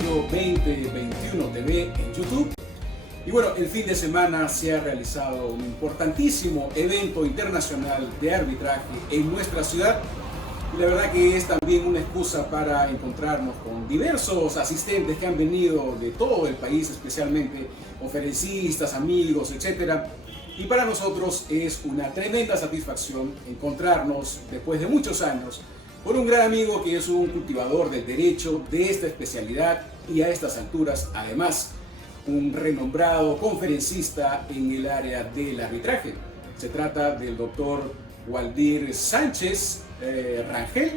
Trujillo 2021 TV en YouTube. Y bueno, el fin de semana se ha realizado un importantísimo evento internacional de arbitraje en nuestra ciudad. Y la verdad que es también una excusa para encontrarnos con diversos asistentes que han venido de todo el país, especialmente conferencistas, amigos, etc. Y para nosotros es una tremenda satisfacción encontrarnos después de muchos años con un gran amigo que es un cultivador del derecho de esta especialidad y a estas alturas además un renombrado conferencista en el área del arbitraje. Se trata del doctor Waldir Sánchez Rangel.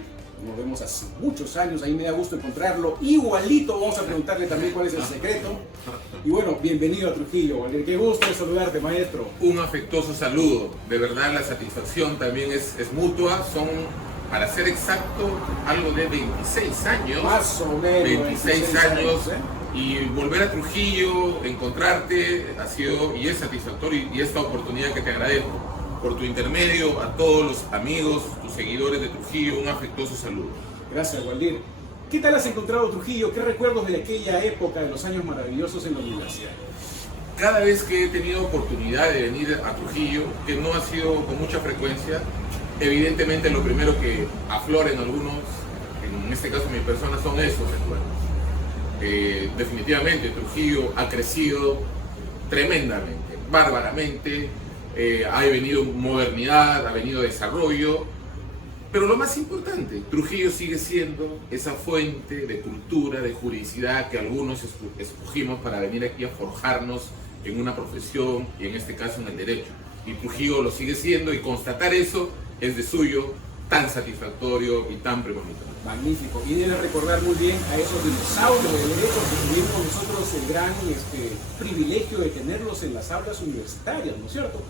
Nos vemos hace muchos años, ahí me da gusto encontrarlo igualito. Vamos a preguntarle también cuál es el secreto. Y bueno, bienvenido a Trujillo, Waldir. Qué gusto saludarte, maestro. Un afectuoso saludo. De verdad, la satisfacción también es mutua. Son, para ser exacto, algo de 26 años. Más o menos. 26 años. Y volver a Trujillo, encontrarte, ha sido y es satisfactorio. Y esta oportunidad que te agradezco. Por tu intermedio, a todos los amigos, tus seguidores de Trujillo, un afectuoso saludo. Gracias, Waldir. ¿Qué tal has encontrado Trujillo? ¿Qué recuerdos de aquella época, de los años maravillosos en la universidad? Cada vez que he tenido oportunidad de venir a Trujillo, que no ha sido con mucha frecuencia, evidentemente lo primero que aflora en algunos, en este caso mi persona, son esos recuerdos. Definitivamente Trujillo ha crecido tremendamente, bárbaramente. Ha venido modernidad, ha venido desarrollo, pero lo más importante, Trujillo sigue siendo esa fuente de cultura, de juridicidad que algunos escogimos para venir aquí a forjarnos en una profesión y en este caso en el derecho. Y Trujillo lo sigue siendo y constatar eso es de suyo tan satisfactorio y tan premonitorio. Magnífico. Y debes recordar muy bien a esos dinosaurios de derecho que tuvimos nosotros el gran privilegio de tenerlos en las aulas universitarias, ¿no es cierto?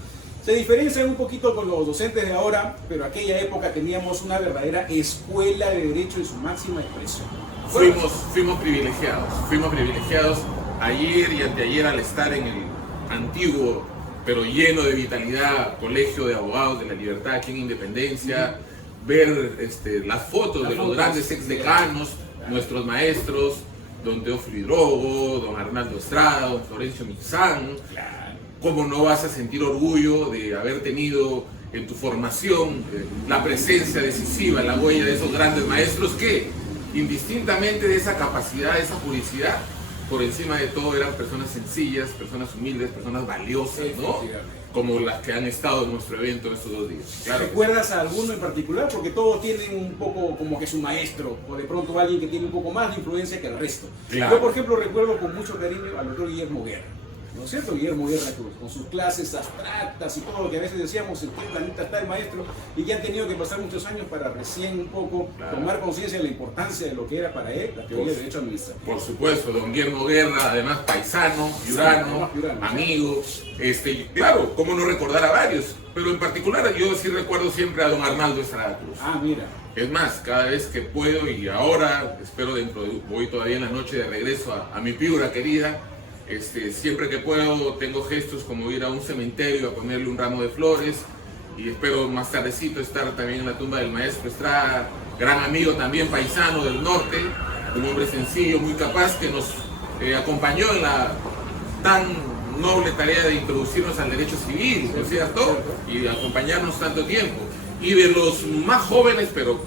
Se diferencian un poquito con los docentes de ahora, pero aquella época teníamos una verdadera escuela de derecho en su máxima expresión. Fuimos privilegiados ayer y anteayer al estar en el antiguo, pero lleno de vitalidad, Colegio de Abogados de la Libertad aquí en Independencia, ver las fotos de los grandes exdecanos, nuestros maestros, don Teófilo Hidrogo, don Arnaldo Estrada, don Florencio Mixán. ¿Cómo no vas a sentir orgullo de haber tenido en tu formación la presencia decisiva, la huella de esos grandes maestros que, indistintamente de esa capacidad, de esa juridicidad, por encima de todo eran personas sencillas, personas humildes, personas valiosas, ¿no? Como las que han estado en nuestro evento estos 2 días. Claro. ¿Recuerdas a alguno en particular? Porque todos tienen un poco como que su maestro, o de pronto alguien que tiene un poco más de influencia que el resto. Claro. Yo, por ejemplo, recuerdo con mucho cariño al doctor Guillermo Guerra. ¿No es cierto? Guillermo Guerra Cruz, con sus clases abstractas y todo lo que a veces decíamos, en qué planeta está el maestro, y que han tenido que pasar muchos años para recién un poco tomar conciencia de la importancia de lo que era para él la teoría de derecho administrativo. Por supuesto, don Guillermo Guerra, además paisano, piurano, amigo, claro, cómo no recordar a varios, pero en particular yo sí recuerdo siempre a don Arnaldo Estrada Cruz. Ah, mira. Es más, cada vez que puedo y ahora, espero voy todavía en la noche de regreso a mi Piura querida, siempre que puedo tengo gestos como ir a un cementerio a ponerle un ramo de flores y espero más tardecito estar también en la tumba del maestro Estrada, gran amigo también paisano del norte, un hombre sencillo, muy capaz que nos acompañó en la tan noble tarea de introducirnos al derecho civil, ¿no es cierto? Y acompañarnos tanto tiempo. Y de los más jóvenes, pero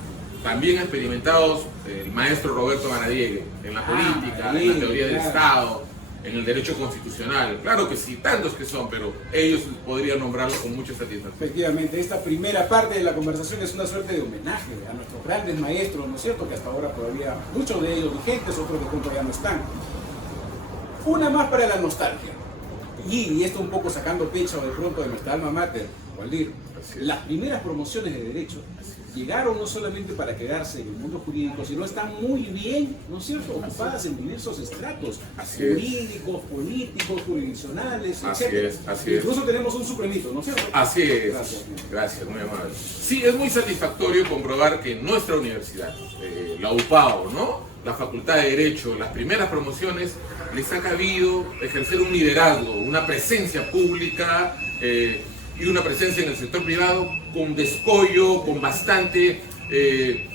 también experimentados, el maestro Roberto Maradiaga, en la política, en la teoría del Estado, en el derecho constitucional. Claro que sí, tantos que son, pero ellos podrían nombrarlos con mucha satisfacción. Efectivamente, esta primera parte de la conversación es una suerte de homenaje a nuestros grandes maestros, ¿no es cierto? Que hasta ahora todavía, muchos de ellos vigentes, otros de pronto ya no están. Una más para la nostalgia. Y esto un poco sacando pecho de pronto de nuestra alma mater, Waldir. Las primeras promociones de derecho llegaron no solamente para quedarse en el mundo jurídico, sino están muy bien, ¿no es cierto?, ocupadas en diversos estratos jurídicos, políticos, jurisdiccionales, etc. Incluso tenemos un supremito, ¿no es cierto? Así es. Gracias, muy amable. Sí, es muy satisfactorio comprobar que nuestra universidad, la UPAO, ¿no?, la Facultad de Derecho, las primeras promociones, les ha cabido ejercer un liderazgo, una presencia pública, y una presencia en el sector privado con descollo, con bastante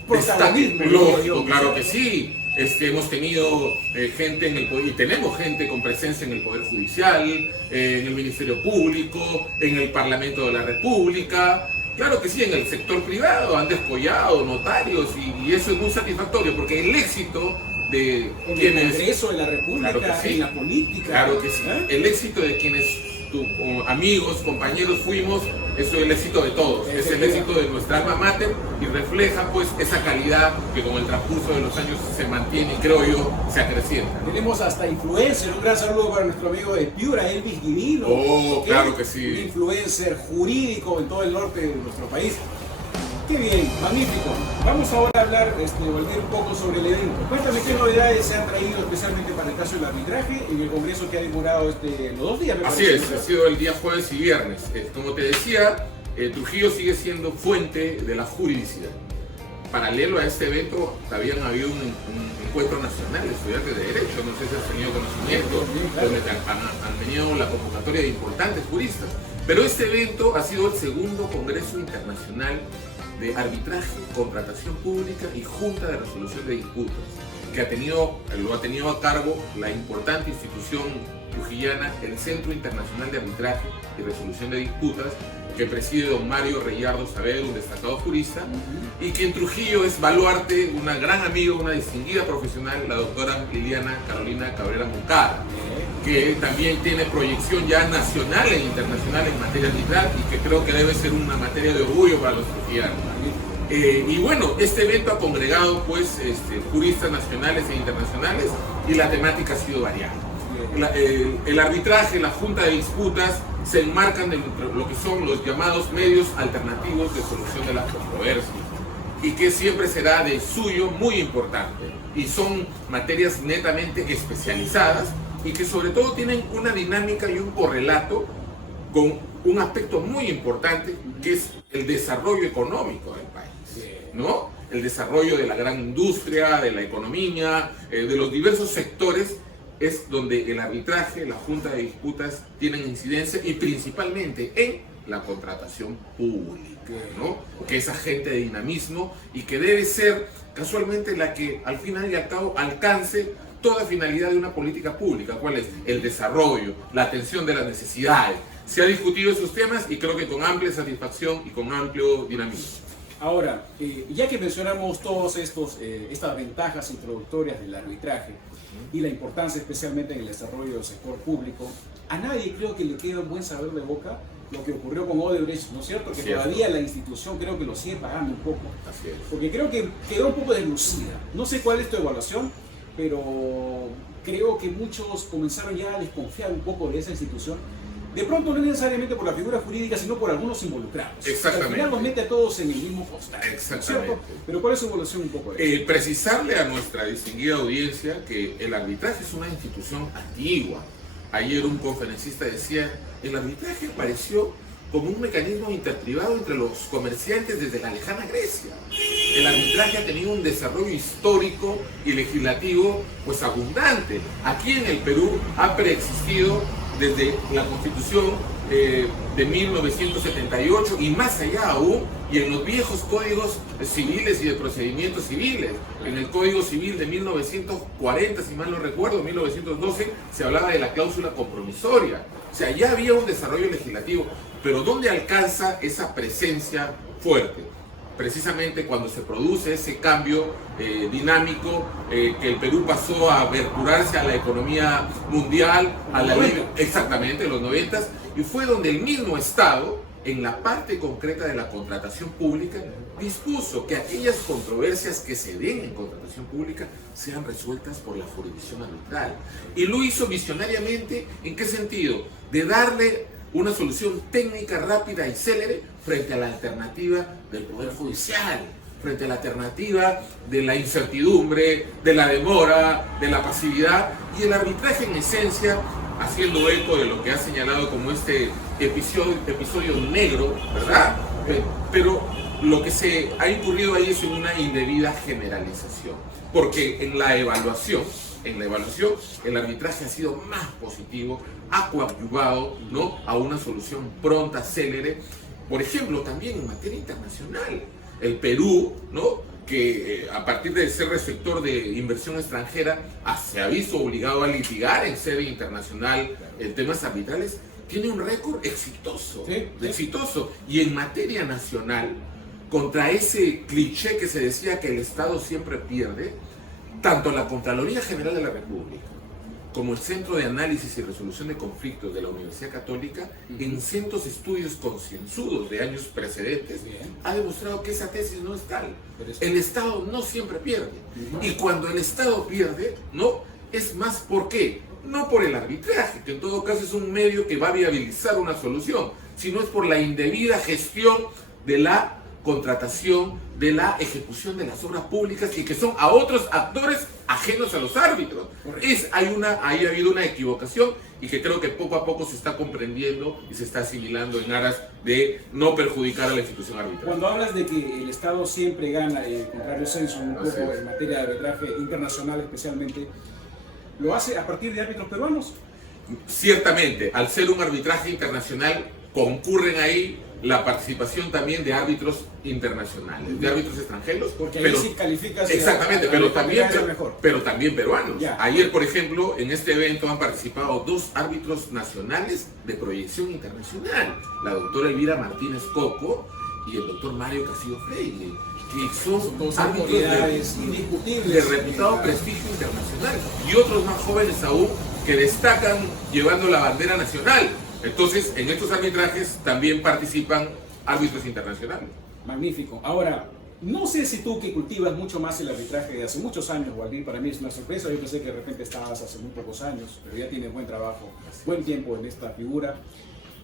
protagonismo. Lógico, claro que sí. Hemos tenido gente en el poder, y tenemos gente con presencia en el Poder Judicial, en el Ministerio Público, en el Parlamento de la República. Claro que sí, en el sector privado han descollado notarios y eso es muy satisfactorio porque el éxito de quienes... En el Congreso de la República, claro que sí, en la política. Claro que sí. El éxito de quienes amigos, compañeros fuimos, eso es el éxito de todos, es el éxito de nuestra alma mater y refleja pues esa calidad que con el transcurso de los años se mantiene y creo yo se acrecienta. Tenemos hasta influencer, un gran saludo para nuestro amigo de Piura, Elvis Divino. Oh, claro que sí. Un influencer jurídico en todo el norte de nuestro país. Qué bien, magnífico. Vamos ahora a hablar, volver un poco sobre el evento. Cuéntame qué novedades se han traído especialmente para el caso del arbitraje en el congreso que ha demorado los 2 días. Así es, ha sido el día jueves y viernes. Como te decía, Trujillo sigue siendo fuente de la juridicidad. Paralelo a este evento, habían habido un encuentro nacional de estudiantes de Derecho, no sé si has tenido conocimiento, donde han tenido la convocatoria de importantes juristas. Pero este evento ha sido el segundo Congreso Internacional de Arbitraje, Contratación Pública y Junta de Resolución de Disputas, que lo ha tenido a cargo la importante institución trujillana, el Centro Internacional de Arbitraje y Resolución de Disputas, que preside don Mario Reyardo Saavedra, un destacado jurista, y que en Trujillo es baluarte, una gran amiga, una distinguida profesional, la doctora Liliana Carolina Cabrera Moncada, que también tiene proyección ya nacional e internacional en materia arbitral y que creo que debe ser una materia de orgullo para los trujillanos. Y bueno, este evento ha congregado pues juristas nacionales e internacionales y la temática ha sido variada. El arbitraje, la junta de disputas se enmarcan dentro de lo que son los llamados medios alternativos de solución de las controversias y que siempre será de suyo muy importante y son materias netamente especializadas y que sobre todo tienen una dinámica y un correlato con un aspecto muy importante que es el desarrollo económico del país, ¿no? El desarrollo de la gran industria, de la economía, de los diversos sectores es donde el arbitraje, la junta de disputas tienen incidencia y principalmente en la contratación pública, ¿no? Que es agente de dinamismo y que debe ser casualmente la que al final y al cabo alcance toda finalidad de una política pública. ¿Cuál es? El desarrollo, la atención de las necesidades. Se ha discutido esos temas y creo que con amplia satisfacción y con amplio dinamismo. Ahora, ya que mencionamos todas estas ventajas introductorias del arbitraje y la importancia especialmente en el desarrollo del sector público, a nadie creo que le queda un buen sabor de boca lo que ocurrió con Odebrecht, ¿no es cierto? Que todavía la institución creo que lo sigue pagando un poco. Así es. Porque creo que quedó un poco deslucida. No sé cuál es tu evaluación, pero creo que muchos comenzaron ya a desconfiar un poco de esa institución. De pronto no necesariamente por la figura jurídica, sino por algunos involucrados. Exactamente. Al final nos mete a todos en el mismo costal. Exactamente. ¿Cierto? Pero ¿cuál es su evaluación un poco de eso? Precisarle a nuestra distinguida audiencia que el arbitraje es una institución antigua. Ayer un conferencista decía, el arbitraje apareció como un mecanismo interprivado entre los comerciantes desde la lejana Grecia. El arbitraje ha tenido un desarrollo histórico y legislativo pues abundante. Aquí en el Perú ha preexistido desde la Constitución de 1978 y más allá aún, y en los viejos códigos civiles y de procedimientos civiles. En el Código Civil de 1940, si mal no recuerdo, 1912, se hablaba de la cláusula compromisoria. O sea, ya había un desarrollo legislativo, pero ¿dónde alcanza esa presencia fuerte? Precisamente cuando se produce ese cambio dinámico, que el Perú pasó a aperturarse a la economía mundial, a la ley, exactamente, en los 90, y fue donde el mismo Estado, en la parte concreta de la contratación pública, dispuso que aquellas controversias que se den en contratación pública sean resueltas por la jurisdicción arbitral. Y lo hizo visionariamente, ¿en qué sentido? De darle una solución técnica rápida y célere frente a la alternativa del Poder Judicial, frente a la alternativa de la incertidumbre, de la demora, de la pasividad. Y el arbitraje en esencia, haciendo eco de lo que ha señalado como este episodio negro, ¿verdad? Pero lo que se ha incurrido ahí es en una indebida generalización, porque en la evaluación, el arbitraje ha sido más positivo, ha coadyuvado, ¿no?, a una solución pronta, célere. Por ejemplo, también en materia internacional, el Perú, ¿no?, que a partir de ser receptor de inversión extranjera se ha visto obligado a litigar en sede internacional en temas arbitrales, tiene un récord exitoso, exitoso. Y en materia nacional, contra ese cliché que se decía que el Estado siempre pierde, tanto la Contraloría General de la República como el Centro de Análisis y Resolución de Conflictos de la Universidad Católica, en cientos de estudios concienzudos de años precedentes, ha demostrado que esa tesis no es tal. El Estado no siempre pierde. Y cuando el Estado pierde, no es más ¿por qué? No por el arbitraje, que en todo caso es un medio que va a viabilizar una solución, sino es por la indebida gestión de la contratación, de la ejecución de las obras públicas y que son a otros actores ajenos a los árbitros. Ahí ha habido una equivocación y que creo que poco a poco se está comprendiendo y se está asimilando en aras de no perjudicar a la institución arbitral. Cuando hablas de que el Estado siempre gana, el contrario censo un poco en materia de arbitraje internacional especialmente, ¿lo hace a partir de árbitros peruanos? Ciertamente, al ser un arbitraje internacional, concurren ahí la participación también de árbitros internacionales, de árbitros extranjeros. Porque ahí sí calificas. Exactamente, pero también peruanos. Ya. Ayer, por ejemplo, en este evento han participado 2 árbitros nacionales de proyección internacional, la doctora Elvira Martínez Coco y el doctor Mario Castillo Freire, que son árbitros indiscutibles de reputado prestigio internacional, y otros más jóvenes aún que destacan llevando la bandera nacional. Entonces, en estos arbitrajes también participan árbitros internacionales. Magnífico. Ahora, no sé si tú, que cultivas mucho más el arbitraje de hace muchos años, Waldir, para mí es una sorpresa. Yo pensé que de repente estabas hace muy pocos años, pero ya tienes buen trabajo, buen tiempo en esta figura.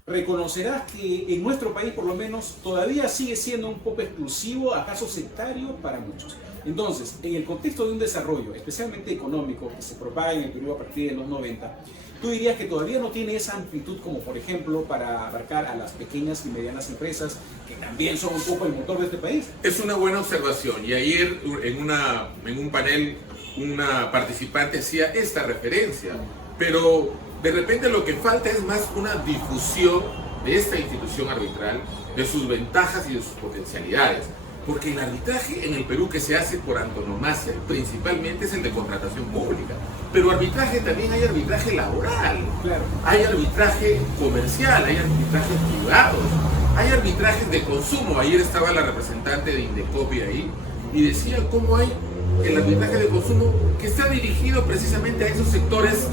Reconocerás que en nuestro país, por lo menos, todavía sigue siendo un poco exclusivo, acaso sectario para muchos. Entonces, en el contexto de un desarrollo, especialmente económico, que se propaga en el Perú a partir de los 90, ¿tú dirías que todavía no tiene esa amplitud como, por ejemplo, para abarcar a las pequeñas y medianas empresas, que también son un poco el motor de este país? Es una buena observación. Y ayer en un panel una participante hacía esta referencia. Pero de repente lo que falta es más una difusión de esta institución arbitral, de sus ventajas y de sus potencialidades. Porque el arbitraje en el Perú que se hace por antonomasia principalmente es el de contratación pública. Pero arbitraje también hay arbitraje laboral, hay arbitraje comercial, hay arbitrajes privados, hay arbitrajes de consumo. Ayer estaba la representante de Indecopi ahí y decía cómo hay el arbitraje de consumo que está dirigido precisamente a esos sectores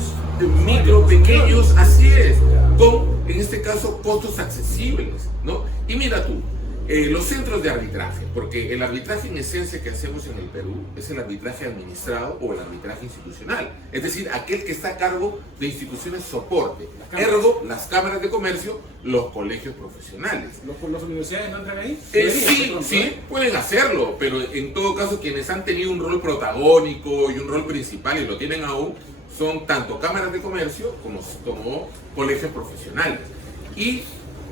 micro, pequeños, así es, con, en este caso, costos accesibles, ¿no? Y mira tú, los centros de arbitraje, porque el arbitraje en esencia que hacemos en el Perú es el arbitraje administrado o el arbitraje institucional, es decir, aquel que está a cargo de instituciones soporte, ergo las cámaras de comercio, los colegios profesionales. ¿Las universidades no entran ahí? Sí, pueden hacerlo, pero en todo caso quienes han tenido un rol protagónico y un rol principal y lo tienen aún, son tanto cámaras de comercio como colegios profesionales. Y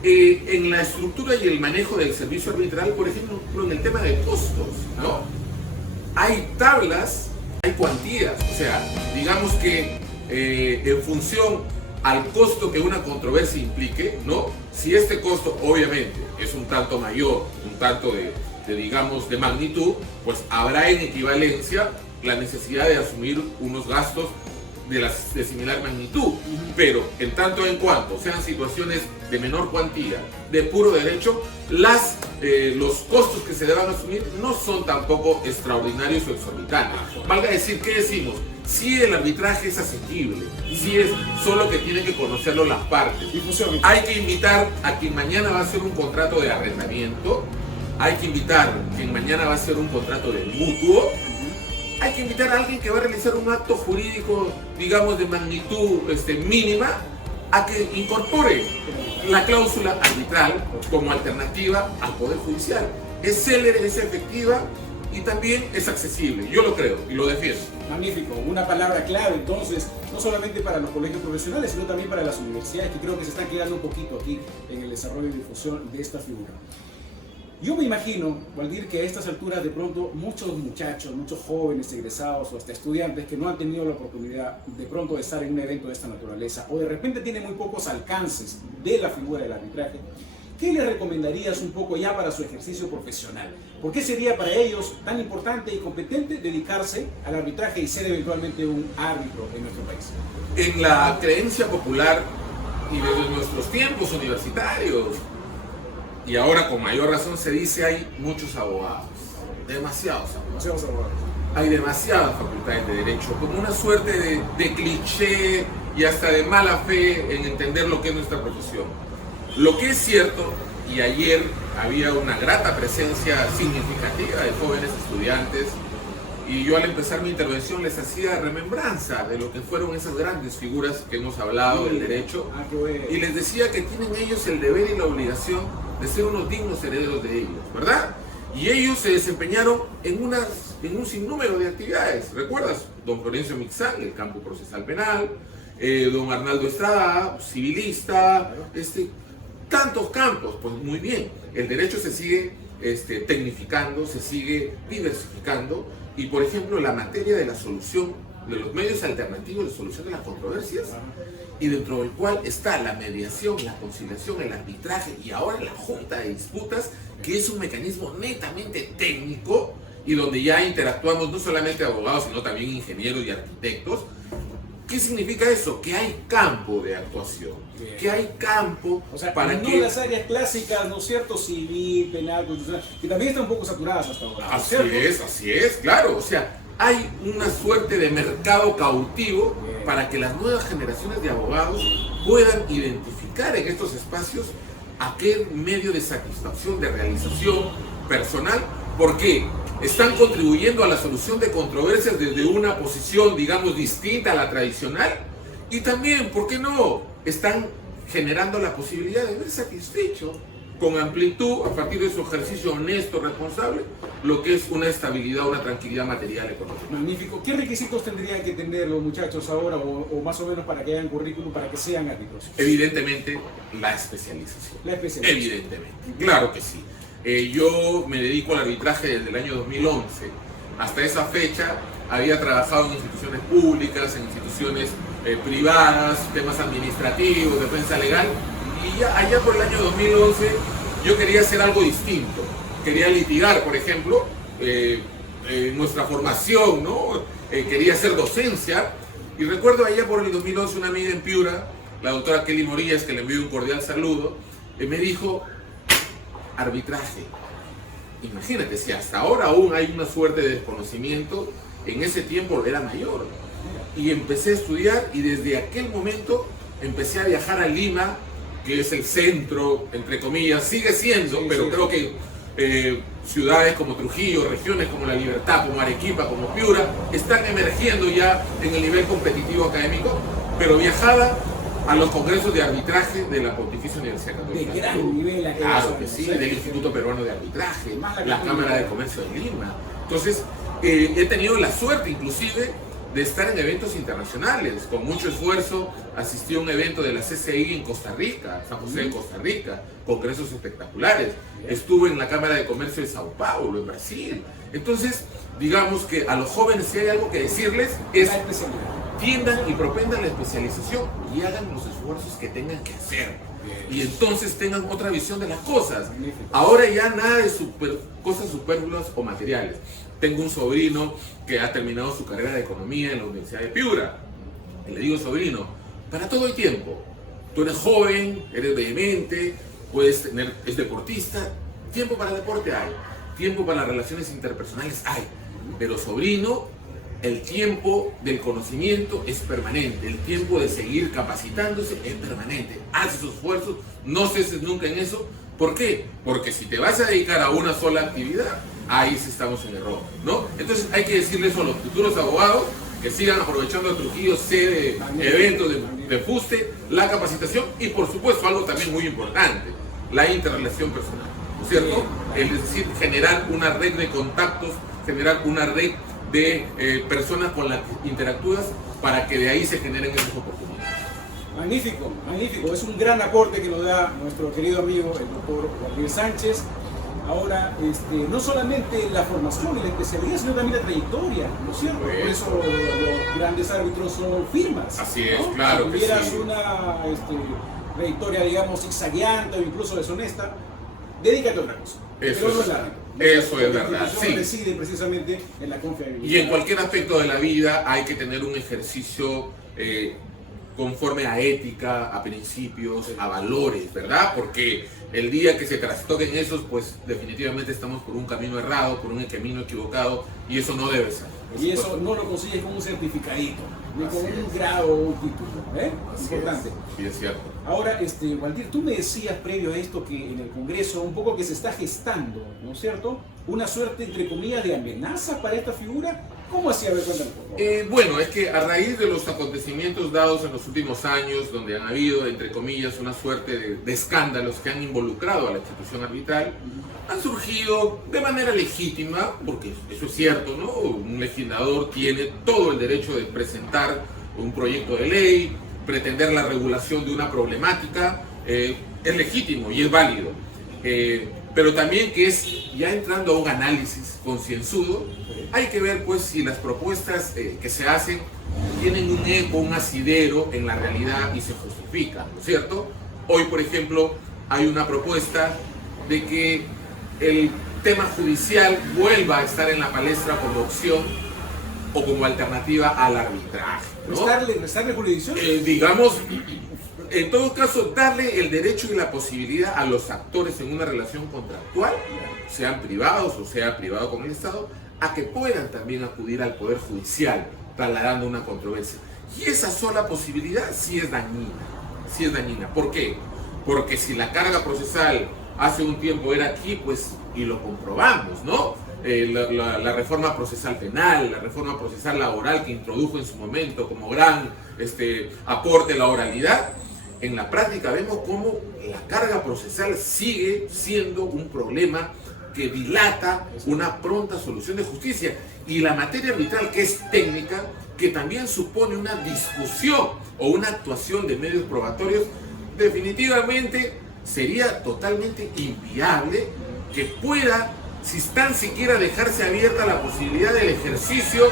en la estructura y el manejo del servicio arbitral, por ejemplo, en el tema de costos, ¿no? Hay tablas, hay cuantías, o sea, digamos que en función al costo que una controversia implique, ¿no? Si este costo obviamente es un tanto mayor, un tanto de magnitud, pues habrá en equivalencia la necesidad de asumir unos gastos de similar magnitud, pero en tanto en cuanto sean situaciones de menor cuantía, de puro derecho, los costos que se deban asumir no son tampoco extraordinarios o exorbitantes. Valga decir, ¿qué decimos? Si el arbitraje es asequible, si es solo que tienen que conocerlo las partes, hay que invitar a quien mañana va a hacer un contrato de arrendamiento, hay que invitar a quien mañana va a hacer un contrato de mutuo, hay que invitar a alguien que va a realizar un acto jurídico, digamos, de magnitud mínima, a que incorpore la cláusula arbitral como alternativa al Poder Judicial. Es célere, es efectiva y también es accesible. Yo lo creo y lo defiendo. Magnífico, una palabra clave entonces, no solamente para los colegios profesionales, sino también para las universidades, que creo que se están quedando un poquito aquí en el desarrollo y difusión de esta figura. Yo me imagino, Waldir, que a estas alturas de pronto muchos muchachos, muchos jóvenes egresados o hasta estudiantes que no han tenido la oportunidad de pronto de estar en un evento de esta naturaleza o de repente tienen muy pocos alcances de la figura del arbitraje, ¿qué le recomendarías un poco ya para su ejercicio profesional? ¿Por qué sería para ellos tan importante y competente dedicarse al arbitraje y ser eventualmente un árbitro en nuestro país? En la creencia popular y desde nuestros tiempos universitarios, y ahora con mayor razón se dice, hay muchos abogados, demasiados abogados. Hay demasiadas facultades de derecho, como una suerte de cliché y hasta de mala fe en entender lo que es nuestra profesión. Lo que es cierto, y ayer había una grata presencia significativa de jóvenes estudiantes, y yo al empezar mi intervención les hacía remembranza de lo que fueron esas grandes figuras que hemos hablado del derecho, y les decía que tienen ellos el deber y la obligación de ser unos dignos herederos de ellos, ¿verdad? Y ellos se desempeñaron en un sinnúmero de actividades. ¿Recuerdas? Don Florencio Mixán, el campo procesal penal, don Arnaldo Estrada, civilista, tantos campos. Pues muy bien, el derecho se sigue tecnificando, se sigue diversificando, y por ejemplo la materia de la solución, de los medios alternativos de solución de las controversias, y dentro del cual está la mediación, la conciliación, el arbitraje y ahora la junta de disputas, que es un mecanismo netamente técnico y donde ya interactuamos no solamente abogados, sino también ingenieros y arquitectos. ¿Qué significa eso? Que hay campo de actuación, que hay campo, o sea, para no que... las áreas clásicas, ¿no es cierto? Civil, penal, constitucional, que también están un poco saturadas hasta ahora, ¿no es cierto? Así es, claro. O sea, hay una suerte de mercado cautivo para que las nuevas generaciones de abogados puedan identificar en estos espacios aquel medio de satisfacción, de realización personal, porque están contribuyendo a la solución de controversias desde una posición, digamos, distinta a la tradicional, y también, ¿por qué no?, están generando la posibilidad de ver satisfecho con amplitud, a partir de su ejercicio honesto, responsable, lo que es una estabilidad, una tranquilidad material económica. Magnífico. ¿Qué requisitos tendrían que tener los muchachos ahora, o más o menos para que hagan currículum, para que sean árbitros? Evidentemente, la especialización. La especialización. Evidentemente, claro que sí. Yo me dedico al arbitraje desde el año 2011. Hasta esa fecha había trabajado en instituciones públicas, en instituciones privadas, temas administrativos, defensa legal, y ya allá por el año 2011 yo quería hacer algo distinto. Quería litigar, por ejemplo, nuestra formación, ¿no? Quería hacer docencia, y recuerdo allá por el 2011 una amiga en Piura, la doctora Kelly Morillas, que le envío un cordial saludo, me dijo: arbitraje. Imagínate, si hasta ahora aún hay una suerte de desconocimiento, en ese tiempo era mayor. Y empecé a estudiar, y desde aquel momento empecé a viajar a Lima, que es el centro, entre comillas, sigue siendo, pero creo que ciudades como Trujillo, regiones como La Libertad, como Arequipa, como Piura, están emergiendo ya en el nivel competitivo académico, pero viajaba a los congresos de arbitraje de la Pontificia Universidad Católica. De gran nivel. Claro que sí, del Instituto Peruano de Arbitraje, la Cámara de Comercio de Lima. Entonces, he tenido la suerte inclusive de estar en eventos internacionales. Con mucho esfuerzo asistí a un evento de la CCI en Costa Rica, San José de Costa Rica, congresos espectaculares. Estuve en la Cámara de Comercio de Sao Paulo, en Brasil. Entonces, digamos que a los jóvenes, si hay algo que decirles, es: tiendan y propendan la especialización y hagan los esfuerzos que tengan que hacer. Y entonces tengan otra visión de las cosas. Ahora ya nada de cosas superfluas o materiales. Tengo un sobrino que ha terminado su carrera de economía en la Universidad de Piura. Y le digo: sobrino, para todo hay tiempo. Tú eres joven, eres vehemente, puedes tener, es deportista. Tiempo para deporte hay. Tiempo para las relaciones interpersonales hay. Pero sobrino, el tiempo del conocimiento es permanente. El tiempo de seguir capacitándose es permanente. Haz esos esfuerzos, no ceses nunca en eso. ¿Por qué? Porque si te vas a dedicar a una sola actividad, ahí sí estamos en error, ¿no? Entonces hay que decirle eso a los futuros abogados, que sigan aprovechando a Trujillo, sede, eventos de fuste, la capacitación, y por supuesto algo también muy importante, la interrelación personal, ¿no es cierto? Es decir, generar una red de contactos, generar una red de personas con las que interactúas, para que de ahí se generen esas oportunidades. Magnífico, magnífico. Es un gran aporte que nos da nuestro querido amigo, el doctor Gabriel Sánchez. Ahora, no solamente la formación y la especialidad, sino también la trayectoria, ¿no es cierto? Por eso los grandes árbitros son firmas. Así es, ¿no? claro si que tuvieras sí. trayectoria, digamos, zigzagueante o incluso deshonesta, dedícate a otra cosa. Eso pero no es, es la regla. eso es verdad, sí. Reside precisamente en la confiabilidad. Y en cualquier aspecto de la vida hay que tener un ejercicio conforme a ética, a principios, a valores, ¿verdad? Porque el día que se trastoquen esos, pues definitivamente estamos por un camino errado, por un camino equivocado, y eso no debe ser. Y eso no lo consigues con un certificadito, ni con un grado o un título, ¿eh? Importante. Sí, es cierto. Ahora, Waldir, tú me decías previo a esto que en el Congreso un poco que se está gestando, ¿no es cierto? Una suerte, entre comillas, de amenaza para esta figura. ¿Cómo así? A ver, cuéntame, por favor. Bueno, es que a raíz de los acontecimientos dados en los últimos años, donde han habido, entre comillas, una suerte de escándalos que han involucrado a la institución arbitral, han surgido de manera legítima, porque eso es cierto, ¿no? Un legislador tiene todo el derecho de presentar un proyecto de ley, pretender la regulación de una problemática, es legítimo y es válido. Pero también que es, ya entrando a un análisis concienzudo, hay que ver pues si las propuestas que se hacen tienen un eco, un asidero en la realidad y se justifican, ¿no es cierto? Hoy, por ejemplo, hay una propuesta de que el tema judicial vuelva a estar en la palestra como opción o como alternativa al arbitraje, ¿no? ¿Restarle jurisdicción? Digamos, en todo caso, darle el derecho y la posibilidad a los actores en una relación contractual, sean privados o sea privado con el Estado, a que puedan también acudir al Poder Judicial trasladando una controversia. Y esa sola posibilidad sí es dañina. Sí es dañina. ¿Por qué? Porque si la carga procesal hace un tiempo era aquí, pues, y lo comprobamos, ¿no? La reforma procesal penal, la reforma procesal laboral que introdujo en su momento como gran aporte la oralidad, en la práctica vemos cómo la carga procesal sigue siendo un problema que dilata una pronta solución de justicia. Y la materia arbitral, que es técnica, que también supone una discusión o una actuación de medios probatorios, definitivamente sería totalmente inviable que pueda, si tan siquiera dejarse abierta la posibilidad del ejercicio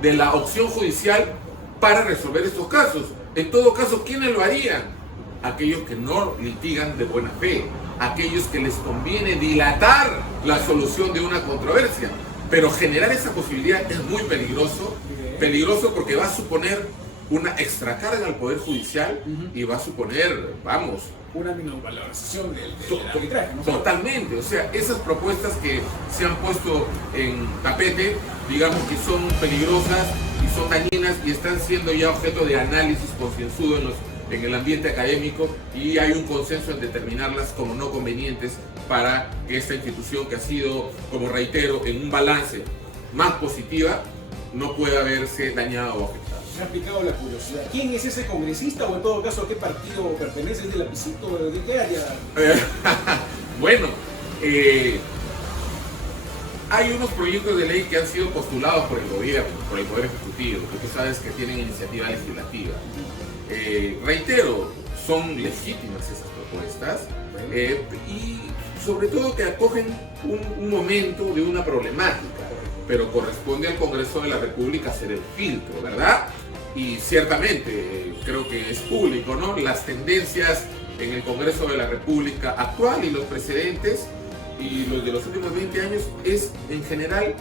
de la opción judicial para resolver estos casos. En todo caso, ¿quiénes lo harían? Aquellos que no litigan de buena fe, aquellos que les conviene dilatar la solución de una controversia. Pero generar esa posibilidad es muy peligroso porque va a suponer una extracarga al Poder Judicial y va a suponer, vamos, una minusvalorización del arbitraje, ¿no? Totalmente, o sea, esas propuestas que se han puesto en tapete, digamos que son peligrosas y son dañinas y están siendo ya objeto de análisis concienzudo en el ambiente académico, y hay un consenso en determinarlas como no convenientes para que esta institución, que ha sido, como reitero, en un balance más positiva, no pueda verse dañada o afectada. Me ha picado la curiosidad. ¿Quién es ese congresista, o en todo caso a qué partido pertenece? ¿Es del lapicito? ¿De qué área? Bueno, hay unos proyectos de ley que han sido postulados por el gobierno, por el Poder Ejecutivo, que tú sabes que tienen iniciativa legislativa. Reitero, son legítimas esas propuestas y sobre todo que acogen un momento de una problemática, pero corresponde al Congreso de la República hacer el filtro, ¿verdad? Y ciertamente creo que es público, ¿no? Las tendencias en el Congreso de la República actual y los precedentes y los de los últimos 20 años es en general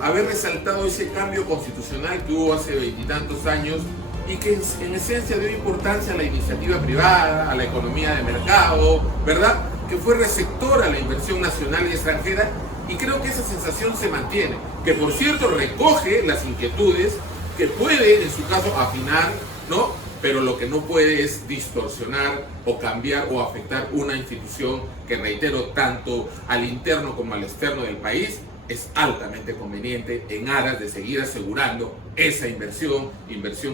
haber resaltado ese cambio constitucional que hubo hace 20 y tantos años y que en esencia dio importancia a la iniciativa privada, a la economía de mercado, ¿verdad? Que fue receptora a la inversión nacional y extranjera, y creo que esa sensación se mantiene, que por cierto recoge las inquietudes, que puede en su caso afinar, ¿no? Pero lo que no puede es distorsionar o cambiar o afectar una institución que, reitero, tanto al interno como al externo del país es altamente conveniente en aras de seguir asegurando esa inversión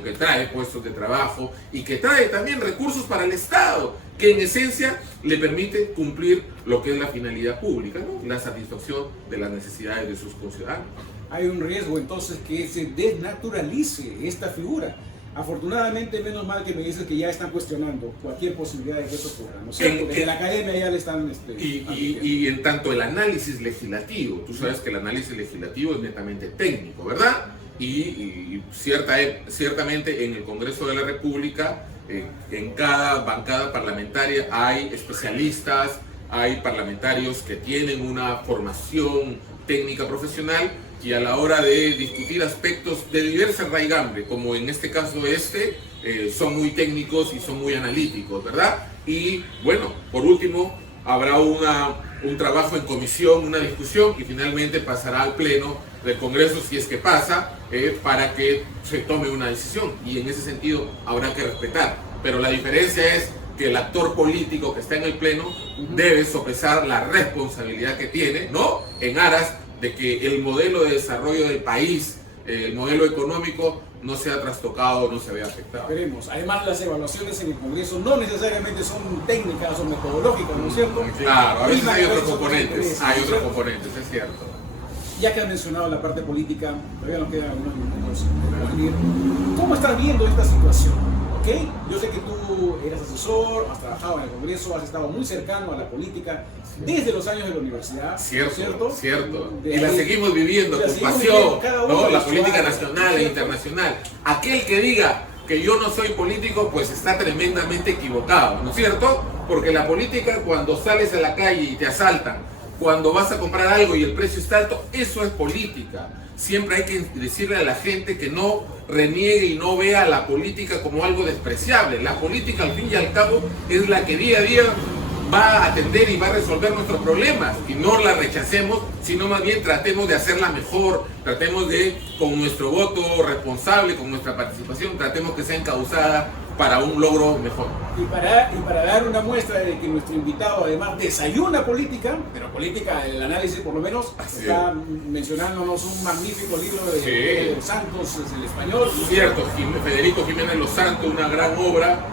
que trae puestos de trabajo y que trae también recursos para el Estado, que en esencia le permite cumplir lo que es la finalidad pública, ¿no? La satisfacción de las necesidades de sus conciudadanos. Hay un riesgo entonces que se desnaturalice esta figura. Afortunadamente, menos mal que me dices que ya están cuestionando cualquier posibilidad de que eso ocurra, ¿no es cierto? Desde la academia ya le están... y en tanto el análisis legislativo, tú sabes que el análisis legislativo es netamente técnico, ¿verdad? y ciertamente en el Congreso de la República, en cada bancada parlamentaria hay especialistas, hay parlamentarios que tienen una formación técnica profesional y a la hora de discutir aspectos de diversa raigambre, como en este caso son muy técnicos y son muy analíticos, ¿verdad? Y bueno, por último, habrá un trabajo en comisión, una discusión y finalmente pasará al pleno del Congreso, si es que pasa, para que se tome una decisión, y en ese sentido habrá que respetar. Pero la diferencia es que el actor político que está en el pleno debe sopesar la responsabilidad que tiene, ¿no?, en aras de que el modelo de desarrollo del país, el modelo económico, no sea trastocado, no se vea afectado. Esperemos. Además, las evaluaciones en el Congreso no necesariamente son técnicas o metodológicas, ¿no es cierto? Claro, a veces hay otros componentes, es cierto. Ya que has mencionado la parte política, todavía nos quedan algunos minutos de debatir. ¿Cómo estás viendo esta situación? ¿Okay? Yo sé que tú eras asesor, has trabajado en el Congreso, has estado muy cercano a la política desde los años de la universidad. Cierto. Y la seguimos viviendo con pasión, ¿no? La política nacional e internacional. Aquel que diga que yo no soy político, pues está tremendamente equivocado, ¿no es cierto? Porque la política, cuando sales a la calle y te asaltan, cuando vas a comprar algo y el precio está alto, eso es política. Siempre hay que decirle a la gente que no reniegue y no vea la política como algo despreciable. La política, al fin y al cabo, es la que día a día va a atender y va a resolver nuestros problemas, y no la rechacemos, sino más bien tratemos de hacerla mejor, tratemos de, con nuestro voto responsable, con nuestra participación, tratemos que sea encauzada para un logro mejor. Y para dar una muestra de que nuestro invitado además desayuna política, pero política, el análisis por lo menos, está mencionándonos un magnífico libro de Los Santos, es el español. Cierto, Federico Jiménez Los Santos, una gran obra.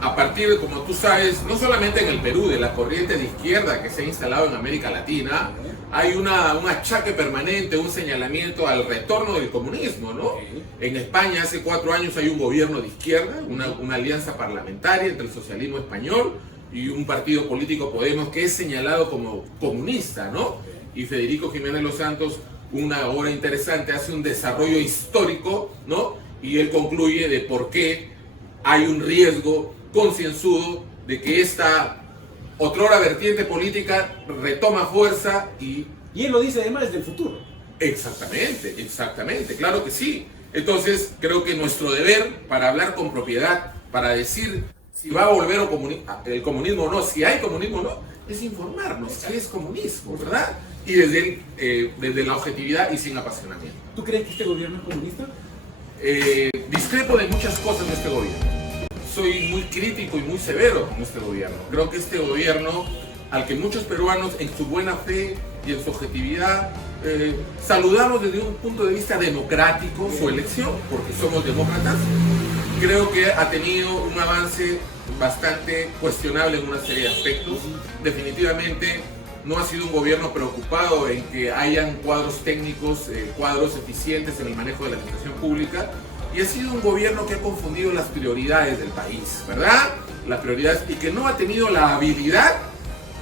A partir de, como tú sabes, no solamente en el Perú, de la corriente de izquierda que se ha instalado en América Latina, hay un achaque permanente, un señalamiento al retorno del comunismo, ¿no? En España hace 4 años hay un gobierno de izquierda, una alianza parlamentaria entre el socialismo español y un partido político, Podemos, que es señalado como comunista, ¿no? Y Federico Jiménez Los Santos, una obra interesante, hace un desarrollo histórico, ¿no? Y él concluye de por qué hay un riesgo concienzudo de que esta otrora vertiente política retoma fuerza y él lo dice además desde el futuro. Exactamente, claro que sí. Entonces creo que nuestro deber, para hablar con propiedad, para decir si va a volver el comunismo o no, si hay comunismo o no, es informarnos qué es comunismo, ¿verdad? Y desde la objetividad y sin apasionamiento. ¿Tú crees que este gobierno es comunista? Discrepo de muchas cosas de este gobierno. Soy muy crítico y muy severo con este gobierno. Creo que este gobierno, al que muchos peruanos en su buena fe y en su objetividad saludamos desde un punto de vista democrático su elección, porque somos demócratas, creo que ha tenido un avance bastante cuestionable en una serie de aspectos. Definitivamente no ha sido un gobierno preocupado en que hayan cuadros técnicos, cuadros eficientes en el manejo de la administración pública, y ha sido un gobierno que ha confundido las prioridades del país, ¿verdad? Las prioridades, y que no ha tenido la habilidad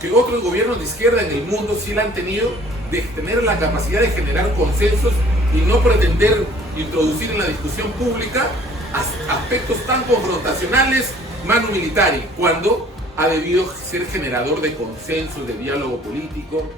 que otros gobiernos de izquierda en el mundo sí la han tenido, de tener la capacidad de generar consensos y no pretender introducir en la discusión pública aspectos tan confrontacionales, manu militari, cuando ha debido ser generador de consensos, de diálogo político.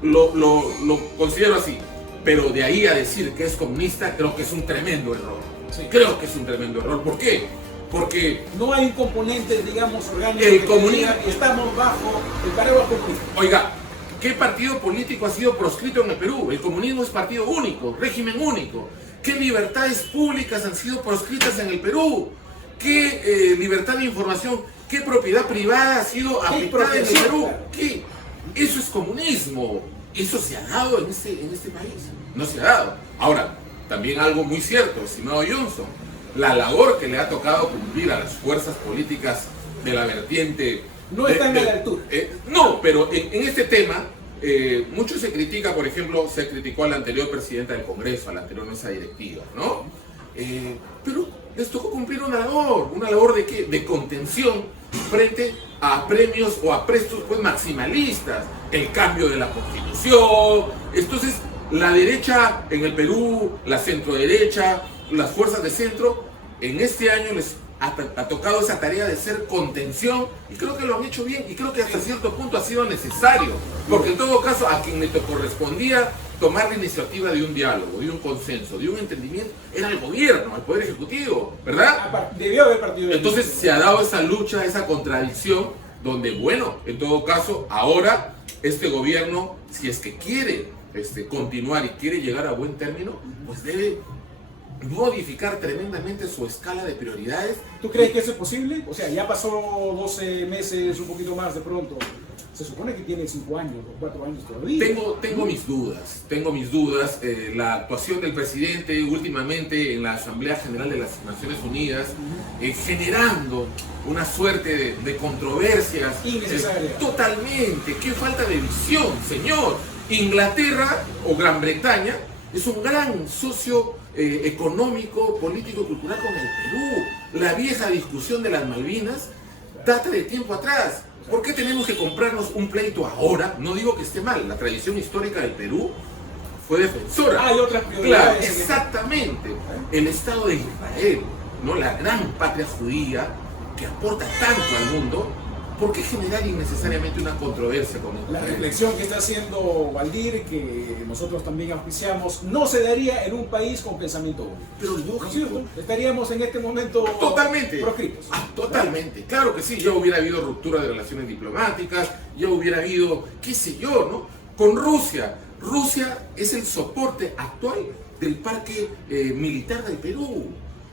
Lo considero así, pero de ahí a decir que es comunista, creo que es un tremendo error. Sí. Creo que es un tremendo error. ¿Por qué? Porque no hay un componente, digamos, orgánico. El comunismo. Estamos bajo el paraguas comunista. Oiga, ¿qué partido político ha sido proscrito en el Perú? El comunismo es partido único, régimen único. ¿Qué libertades públicas han sido proscritas en el Perú? ¿Qué libertad de información? ¿Qué propiedad privada ha sido aplicada en el Perú? ¿Qué? Eso es comunismo. ¿Eso se ha dado en este país? No se ha dado. Ahora, también algo muy cierto, estimado Johnson, la labor que le ha tocado cumplir a las fuerzas políticas de la vertiente... No están a la altura. No, pero en este tema, mucho se critica, por ejemplo, se criticó a la anterior presidenta del Congreso, a la anterior mesa directiva, ¿no? Pero les tocó cumplir una labor ¿de qué? De contención frente a premios o a prestos pues maximalistas, el cambio de la Constitución. Entonces, La derecha en el Perú, la centroderecha, las fuerzas de centro, en este año les ha tocado esa tarea de ser contención y creo que lo han hecho bien y creo que hasta cierto punto ha sido necesario, porque en todo caso a quien le correspondía tomar la iniciativa de un diálogo, de un consenso, de un entendimiento, era el gobierno, el Poder Ejecutivo, ¿verdad? Debió haber partido. Entonces se ha dado esa lucha, esa contradicción, donde bueno, en todo caso, ahora este gobierno, si es que quiere continuar y quiere llegar a buen término, pues debe modificar tremendamente su escala de prioridades. ¿Tú crees que eso es posible? O sea, ya pasó 12 meses, un poquito más de pronto. Se supone que tiene 5 años o 4 años todavía. Tengo mis dudas. La actuación del presidente últimamente en la Asamblea General de las Naciones Unidas, generando una suerte de controversias. Innecesaria. Totalmente. Qué falta de visión, señor. Inglaterra o Gran Bretaña es un gran socio económico, político, cultural con el Perú. La vieja discusión de las Malvinas data de tiempo atrás. ¿Por qué tenemos que comprarnos un pleito ahora? No digo que esté mal, la tradición histórica del Perú fue defensora. Hay otras prioridades. Claro, exactamente. El Estado de Israel, ¿no? La gran patria judía que aporta tanto al mundo. ¿Por qué generar innecesariamente una controversia con el La país? reflexión que está haciendo Waldir, que nosotros también auspiciamos, no se daría en un país con pensamiento único. Pero ¿No es cierto? Estaríamos en este momento totalmente proscritos. Totalmente, claro que sí, ya hubiera habido ruptura de relaciones diplomáticas, ya hubiera habido, qué sé yo, ¿no? Con Rusia. Rusia es el soporte actual del parque militar del Perú.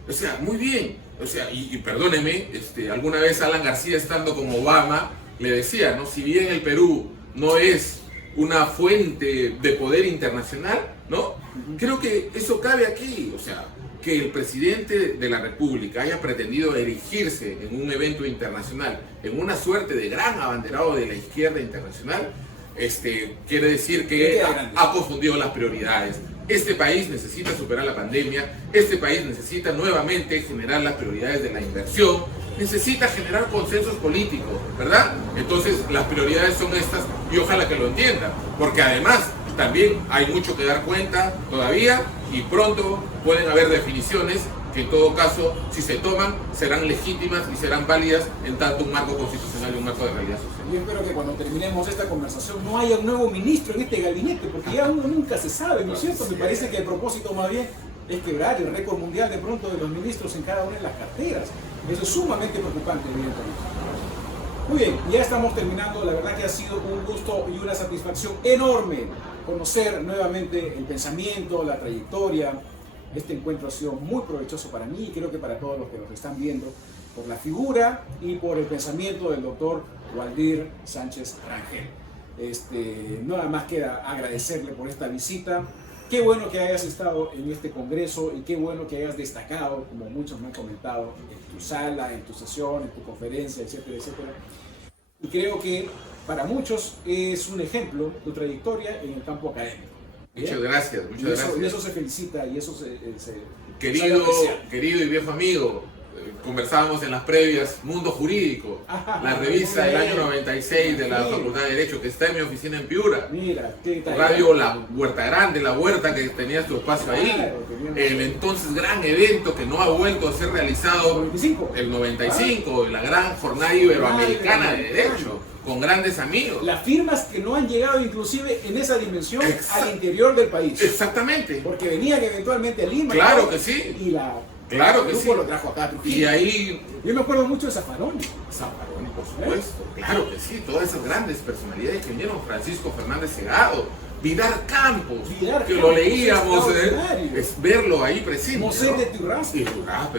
O sea, muy bien. O sea, y perdóneme, alguna vez Alan García, estando con Obama, le decía, ¿no? Si bien el Perú no es una fuente de poder internacional, ¿no? Creo que eso cabe aquí. O sea, que el presidente de la República haya pretendido erigirse en un evento internacional, en una suerte de gran abanderado de la izquierda internacional, quiere decir que ha confundido las prioridades. Este país necesita superar la pandemia, este país necesita nuevamente generar las prioridades de la inversión, necesita generar consensos políticos, ¿verdad? Entonces las prioridades son estas y ojalá que lo entiendan, porque además también hay mucho que dar cuenta todavía y pronto pueden haber definiciones que en todo caso, si se toman, serán legítimas y serán válidas en tanto un marco constitucional y un marco de realidad social. Yo espero que cuando terminemos esta conversación no haya un nuevo ministro en este gabinete, porque ya uno nunca se sabe, ¿no es cierto? Me parece que el propósito más bien es quebrar el récord mundial de pronto de los ministros en cada una de las carteras. Eso es sumamente preocupante, evidentemente. Muy bien, ya estamos terminando. La verdad que ha sido un gusto y una satisfacción enorme conocer nuevamente el pensamiento, la trayectoria. Este encuentro ha sido muy provechoso para mí y creo que para todos los que nos están viendo, por la figura y por el pensamiento del doctor Waldir Sánchez Rangel. Nada más queda agradecerle por esta visita. Qué bueno que hayas estado en este congreso y qué bueno que hayas destacado, como muchos me han comentado, en tu sala, en tu sesión, en tu conferencia, etcétera, etcétera. Y creo que para muchos es un ejemplo tu trayectoria en el campo académico. Muchas gracias, muchas gracias. Y eso se felicita y eso se querido y viejo amigo, conversábamos en las previas, Mundo Jurídico, la revista del año 96 de la Facultad de Derecho, que está en mi oficina en Piura. Mira, qué tal. Radio La Huerta Grande, La Huerta, que tenías tu espacio ahí. Claro, el entonces gran evento que no ha vuelto a ser realizado, el 95, la gran jornada iberoamericana de Derecho, con grandes amigos. Las firmas que no han llegado inclusive en esa dimensión al interior del país. Exactamente. Porque venían eventualmente a Lima. Claro que sí. Y claro que el sí. grupo lo trajo acá a Trujillo. Y ahí... Yo me acuerdo mucho de Zaffaroni. Zaffaroni, por supuesto. Claro que sí. Todas esas grandes personalidades que vinieron. Francisco Fernández Segado, Vidar Campos, que lo leíamos, es verlo ahí presente. Mosén de Turraspe.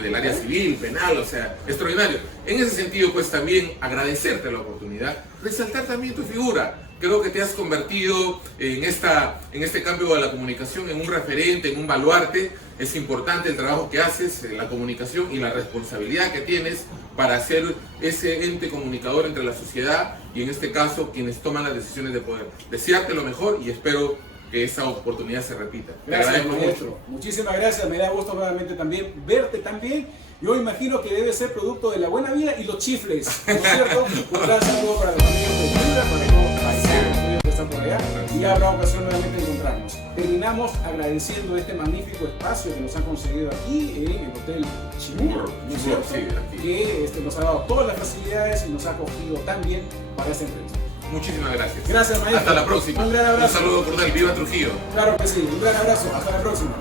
Del área civil, penal, o sea, extraordinario. En ese sentido, pues también agradecerte la oportunidad, resaltar también tu figura. Creo que te has convertido en este cambio de la comunicación en un referente, en un baluarte. Es importante el trabajo que haces, la comunicación y la responsabilidad que tienes para ser ese ente comunicador entre la sociedad y en este caso quienes toman las decisiones de poder. Desearte lo mejor y espero que esa oportunidad se repita. Gracias, te agradezco mucho. Muchísimas gracias, me da gusto nuevamente también verte también. Yo imagino que debe ser producto de la buena vida y los chifles, ¿no es cierto? Un gran saludo para los amigos de Piura, para todos los paisanos que están por allá y habrá ocasión nuevamente de encontrarnos. Terminamos agradeciendo este magnífico espacio que nos han conseguido aquí en el Hotel Chimur, ¿no es cierto? Sí, aquí. Que nos ha dado todas las facilidades y nos ha acogido tan bien para esta entrevista. Muchísimas gracias. Gracias, maestro. Hasta la próxima. Un gran abrazo. Un saludo cordial. ¡Viva Trujillo! Claro que sí. Un gran abrazo. Hasta la próxima.